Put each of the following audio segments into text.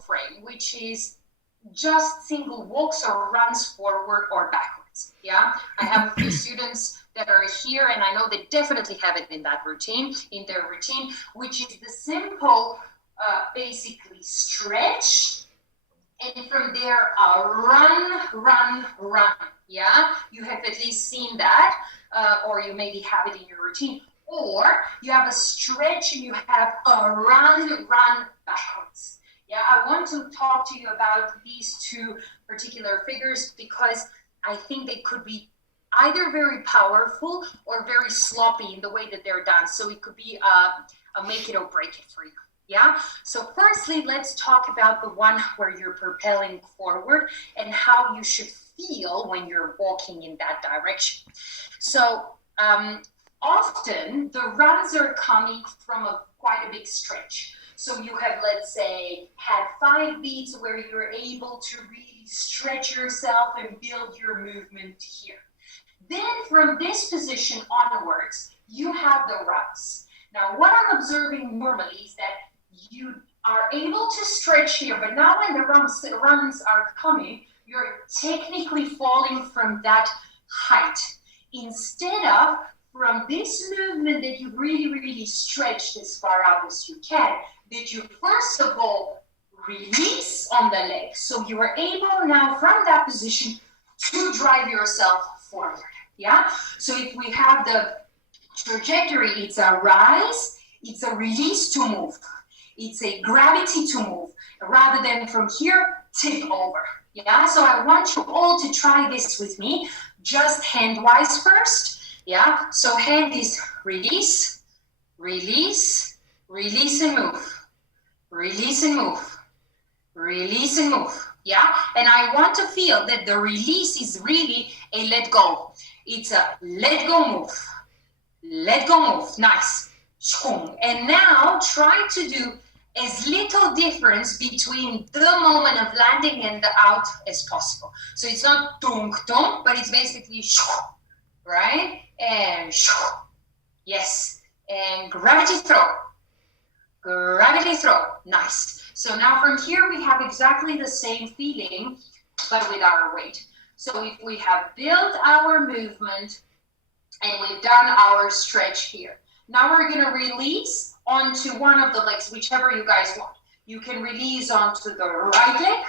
frame, which is just single walks or runs forward or backwards. Yeah, I have a few students that are here, and I know they definitely have it in their routine, which is the simple, basically stretch, and from there, run. Yeah, you have at least seen that, or you maybe have it in your routine. Or you have a stretch and you have a run backwards. Yeah, I want to talk to you about these two particular figures because I think they could be either very powerful or very sloppy in the way that they're done. So it could be a make it or break it for you. Yeah. So firstly, let's talk about the one where you're propelling forward and how you should feel when you're walking in that direction. So often the runs are coming from quite a big stretch. So you have, let's say, had 5 beats where you're able to really stretch yourself and build your movement here. Then from this position onwards, you have the runs. Now, what I'm observing normally is that you are able to stretch here, but now when the runs are coming, you're technically falling from that height. Instead of from this movement that you really stretched as far out as you can, that you first of all release on the leg. So you are able now from that position to drive yourself forward. Yeah. So if we have the trajectory, it's a rise, it's a release to move. It's a gravity to move rather than from here, tip over. Yeah. So I want you all to try this with me, just hand-wise first. Yeah. So hand is release, release, release and move. Release and move. Release and move. Yeah. And I want to feel that the release is really a let go. It's a let go move. Let go move. Nice. And now try to do as little difference between the moment of landing and the out as possible. So it's not dunk, dunk, but it's basically right? And yes. And gravity throw. Gravity throw. Nice. So now from here we have exactly the same feeling, but with our weight. So if we have built our movement and we've done our stretch here, now we're going to release onto one of the legs, whichever you guys want. You can release onto the right leg.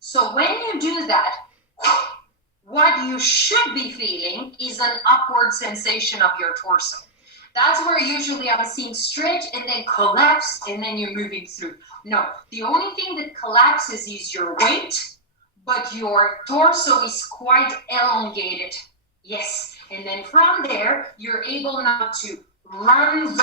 So when you do that, what you should be feeling is an upward sensation of your torso. That's where usually I'm seeing stretch and then collapse and then you're moving through. No, the only thing that collapses is your weight, but your torso is quite elongated. Yes. And then from there, you're able now to run.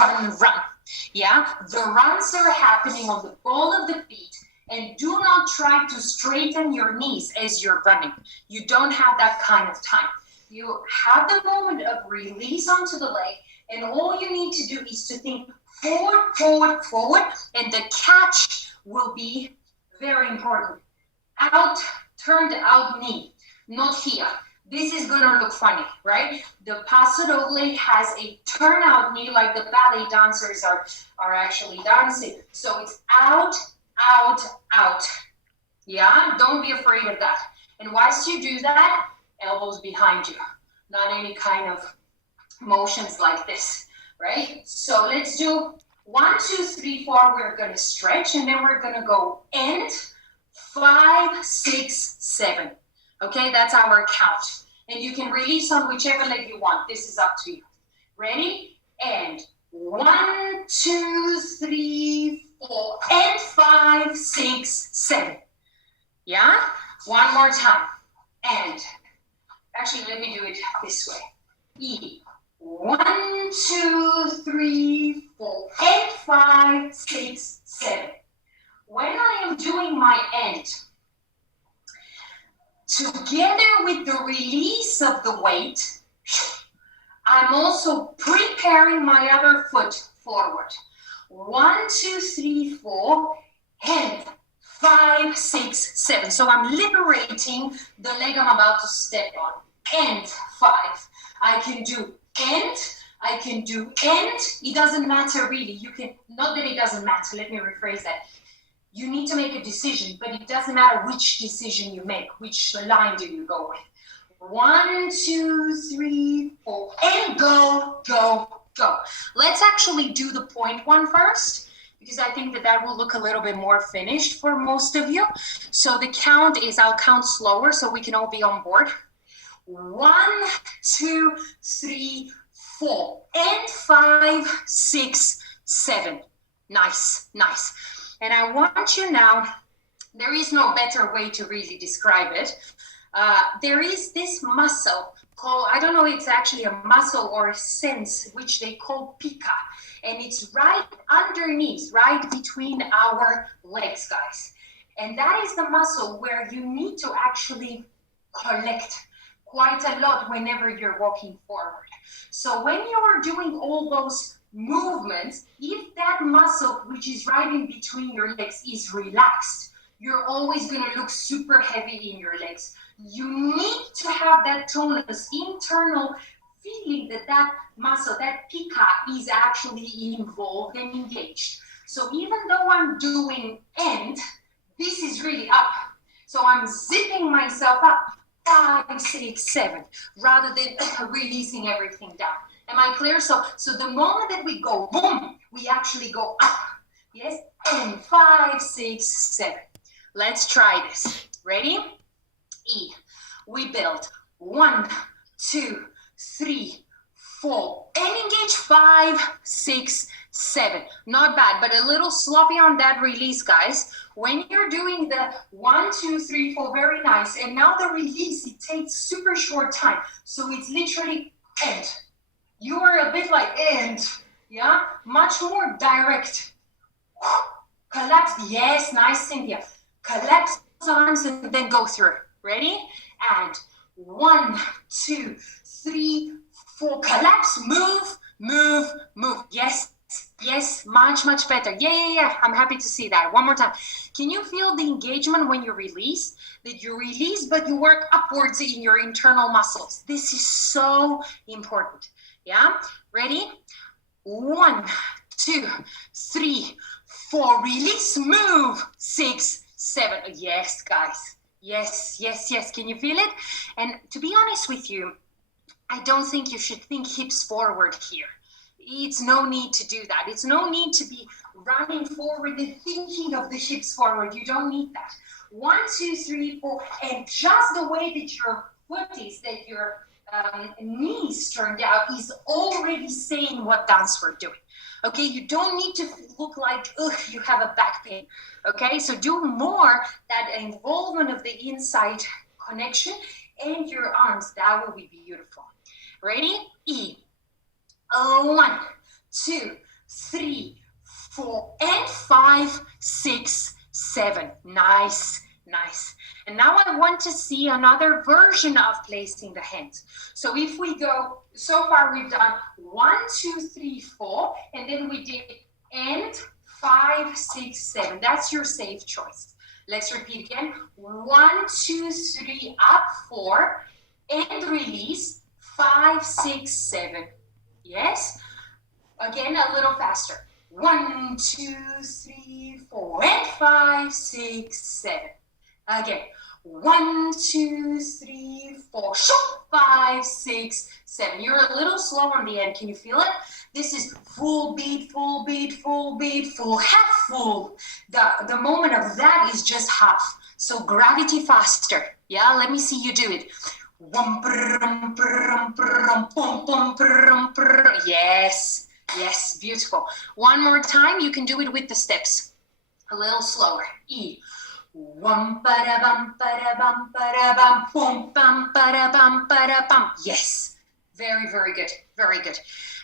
Yeah. The runs are happening on the ball of the feet. And do not try to straighten your knees as you're running. You don't have that kind of time. You have the moment of release onto the leg. And all you need to do is to think forward. And the catch will be very important. Out, turned out knee, not here. This is going to look funny, right? The Paso has a turnout knee like the ballet dancers are actually dancing. So it's out. Yeah, don't be afraid of that. And whilst you do that, elbows behind you. Not any kind of motions like this, right? So let's do 1, 2, 3, 4. We're going to stretch and then we're going to go end 5, 6, 7. Okay, that's our count. And you can release on whichever leg you want. This is up to you. Ready? And 1, 2, 3, 4, and 5, 6, 7. Yeah? One more time. And actually, let me do it this way. E. 1, 2, 3, 4, and 5, 6, 7. When I am doing my end, together with the release of the weight, I'm also preparing my other foot forward. 1, 2, 3, 4, and 5, 6, 7. So I'm liberating the leg I'm about to step on. And 5. I can do end. I can do end. It doesn't matter really. You can, not that it doesn't matter. Let me rephrase that. You need to make a decision, but it doesn't matter which decision you make. Which line do you go with? 1, 2, 3, 4, and go, go, go. Let's actually do the point one first, because I think that will look a little bit more finished for most of you. So the count is, I'll count slower so we can all be on board. 1, 2, 3, 4, and 5, 6, 7. Nice, nice. And I want you now, there is no better way to really describe it. There is this muscle called, I don't know, it's actually a muscle or a sense, which they call pica. And it's right underneath, right between our legs, guys. And that is the muscle where you need to actually collect quite a lot whenever you're walking forward. So when you are doing all those movements, if that muscle, which is right in between your legs, is relaxed, you're always going to look super heavy in your legs. You need to have that tonus, internal feeling that that muscle, that pica, is actually involved and engaged. So even though I'm doing end, this is really up. So I'm zipping myself up, 5, 6, 7, rather than releasing everything down. Am I clear? So the moment that we go boom, we actually go up. Yes, and 5, 6, 7. Let's try this. Ready? E. We build 1, 2, 3, 4, and engage 5, 6, 7. Not bad, but a little sloppy on that release, guys. When you're doing the 1, 2, 3, 4, very nice. And now the release, it takes super short time. So it's literally end. You are a bit like end, yeah? Much more direct. Collapse, yes, nice, Cynthia. Collapse arms and then go through. Ready? And 1, 2, 3, 4. Collapse, move, move, move. Yes, yes, much, much better. Yeah. I'm happy to see that. One more time. Can you feel the engagement when you release? That you release, but you work upwards in your internal muscles. This is so important. Yeah? Ready? 1, 2, 3, 4. Release, move. 6, 7. Yes, guys. Yes. Can you feel it? And to be honest with you, I don't think you should think hips forward here. It's no need to do that. It's no need to be running forward and thinking of the hips forward. You don't need that. 1, 2, 3, 4. And just the way that your foot is, that your knees turned out, is already saying what dance we're doing. Okay, you don't need to look like, you have a back pain. Okay, so do more that involvement of the inside connection and your arms. That will be beautiful. Ready? E. 1, 2, 3, 4, and 5, 6, 7. Nice. And now I want to see another version of placing the hands. So if we go, so far we've done 1, 2, 3, 4, and then we did and 5, 6, 7. That's your safe choice. Let's repeat again. 1, 2, 3, up, 4, and release, 5, 6, 7. Yes? Again, a little faster. 1, 2, 3, 4, and 5, 6, 7. Again. 1, 2, 3, 4, 5, 6, 7. You're a little slow on the end. Can you feel it? This is full beat, full beat, full beat, full, half full. The moment of that is just half. So gravity faster. Yeah, let me see you do it. Yes, beautiful. One more time. You can do it with the steps. A little slower. E. Wum para bum bum bum para bum. Yes, very good, very good.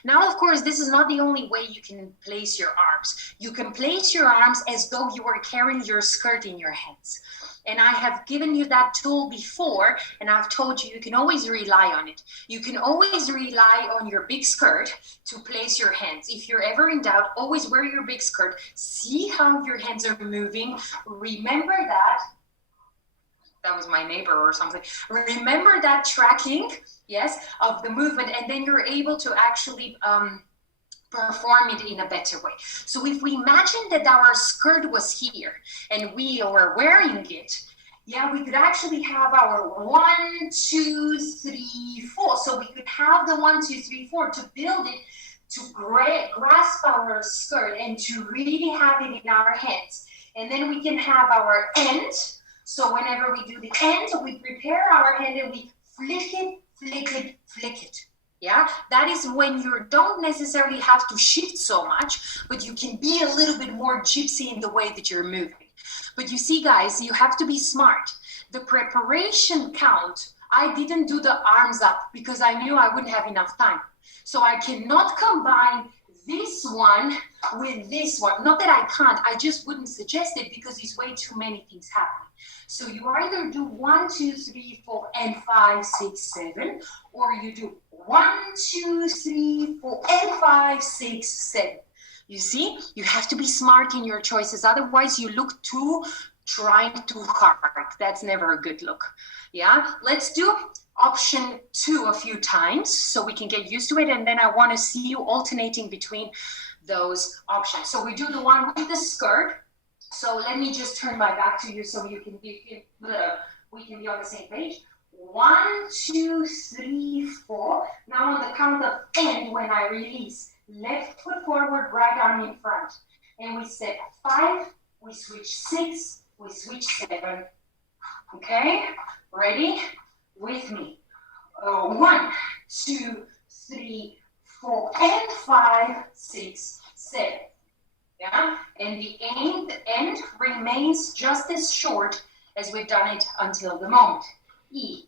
Now, of course, this is not the only way you can place your arms. You can place your arms as though you were carrying your skirt in your hands. And I have given you that tool before, and I've told you can always rely on it. You can always rely on your big skirt to place your hands. If you're ever in doubt, always wear your big skirt. See how your hands are moving. Remember that was my neighbor or something. Remember that tracking, yes, of the movement, and then you're able to actually perform it in a better way. So if we imagine that our skirt was here and we were wearing it, yeah, we could actually have our 1, 2, 3, 4. So we could have the 1, 2, 3, 4 to build it, to grasp our skirt and to really have it in our hands. And then we can have our end. So whenever we do the end, we prepare our hand and we flick it, flick it, flick it. Yeah, that is when you don't necessarily have to shift so much, but you can be a little bit more gypsy in the way that you're moving. But you see, guys, you have to be smart. The preparation count, I didn't do the arms up because I knew I wouldn't have enough time. So I cannot combine this one with this one. Not that I can't, I just wouldn't suggest it because it's way too many things happening. So you either do 1, 2, 3, 4, and 5, 6, 7, or you do 1, 2, 3, 4, and 5, 6, 7. You see, you have to be smart in your choices. Otherwise, you look trying too hard. That's never a good look. Yeah, let's do option 2 a few times so we can get used to it. And then I want to see you alternating between those options. So we do the one with the skirt. So let me just turn my back to you so you can we can be on the same page. 1, 2, 3, 4. Now on the count of end, when I release, left foot forward, right arm in front. And we step 5, we switch 6, we switch 7. Okay, ready? With me. 1, 2, 3, 4, and 5, 6, 7. Yeah, and the end remains just as short as we've done it until the moment. E.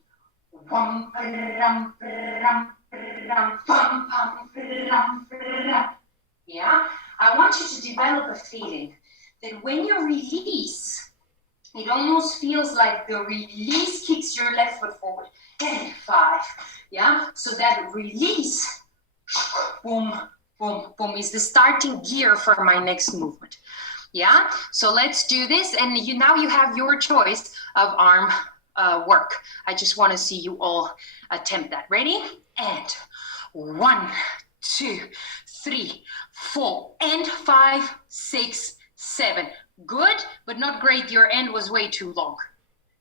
Yeah, I want you to develop a feeling that when you release, it almost feels like the release kicks your left foot forward. And 5, yeah, so that release, boom, boom, boom, is the starting gear for my next movement. Yeah, so let's do this. And now you have your choice of arm work. I just want to see you all attempt that. Ready? And 1, 2, 3, 4, and 5, 6, 7. Good, but not great. Your end was way too long.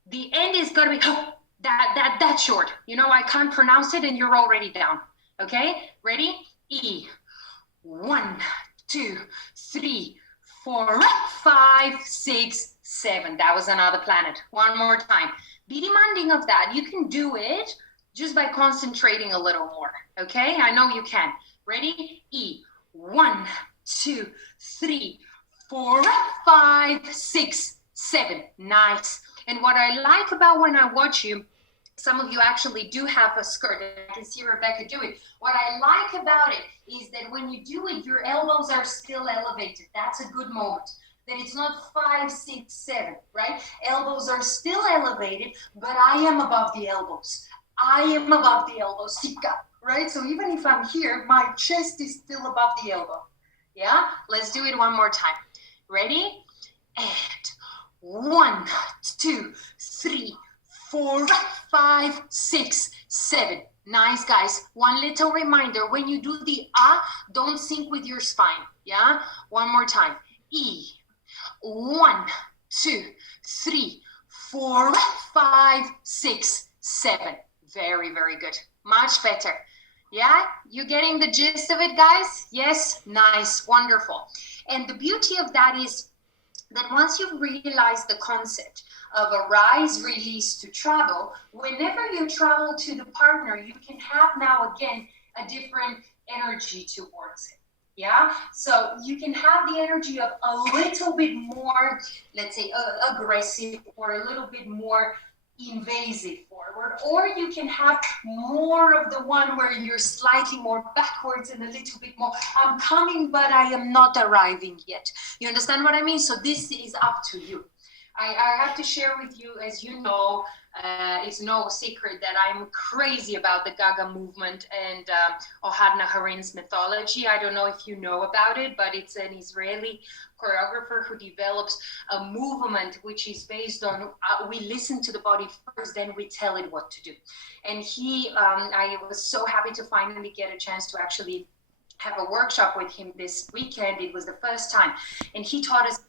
The end is going to be that short. You know, I can't pronounce it and you're already down. Okay, ready? E. 1, 2, 3, 4, 5, 6, 7. That was another planet. One more time. Be demanding of that. You can do it just by concentrating a little more. Okay, I know you can. Ready? E. 1, 2, 3, 4, 5, 6, 7. Nice. And what I like about when I watch you, some of you actually do have a skirt. I can see Rebecca do it. What I like about it is that when you do it, your elbows are still elevated. That's a good moment. That it's not 5, 6, 7, right? Elbows are still elevated, but I am above the elbows. I am above the elbows, right? So even if I'm here, my chest is still above the elbow. Yeah? Let's do it one more time. Ready? And 1, 2, 3, 4, 5, 6, 7. Nice, guys. One little reminder, when you do the don't sync with your spine. Yeah? One more time. E. 1, 2, 3, 4, 5, 6, 7. Very, very good. Much better. Yeah? You getting the gist of it, guys? Yes? Nice. Wonderful. And the beauty of that is that once you realize the concept of a rise, release to travel, whenever you travel to the partner, you can have now again a different energy towards it. Yeah, so you can have the energy of a little bit more, let's say, aggressive or a little bit more invasive forward, or you can have more of the one where you're slightly more backwards and a little bit more, I'm coming, but I am not arriving yet. You understand what I mean? So this is up to you. I have to share with you, as you know, it's no secret that I'm crazy about the Gaga movement and Ohad Naharin's mythology. I don't know if you know about it, but it's an Israeli choreographer who develops a movement which is based on, we listen to the body first, then we tell it what to do. And I was so happy to finally get a chance to actually have a workshop with him this weekend. It was the first time, and he taught us